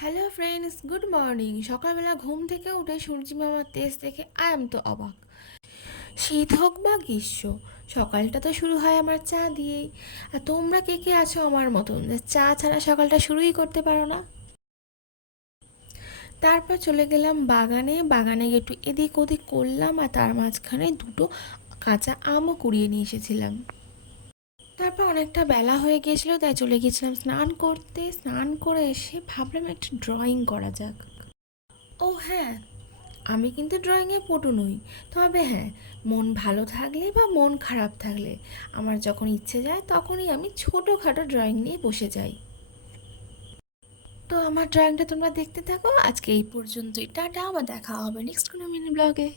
Hello friends, good morning. সকালবেলা ঘুম থেকে উঠে সূর্যি মামার তেজ দেখে আই এম তো অবাক। শীত হোক বা গ্রীষ্ম, সকালটা তো শুরু হয় আমার চা দিয়েই। আর তোমরা কে কে আছো আমার মতন যে চা ছাড়া সকালটা শুরুই করতে পারো না? তারপর চলে গেলাম বাগানে। বাগানে গিয়ে একটু এদিক ওদিক করলাম, আর তার মাঝখানে দুটো কাঁচা আমও কুড়িয়ে নিয়ে এসেছিলাম। তারপর অনেকটা বেলা হয়ে গিয়েছিল, তাই চলে গিয়েছিলাম স্নান করতে। স্নান করে এসে ভাবলাম একটু ড্রয়িং করা যাক। ও হ্যাঁ, আমি কিন্তু ড্রয়িংয়ে পটু নই। তবে হ্যাঁ, মন ভালো থাকলে বা মন খারাপ থাকলে আমার যখন ইচ্ছে যায় তখনই আমি ছোটোখাটো ড্রয়িং নিয়ে বসে যাই। তো আমার ড্রয়িংটা তোমরা দেখতে থাকো। আজকে এই পর্যন্তই। টাটা, আবার দেখা হবে নেক্সট কোনো মিনি ব্লগে।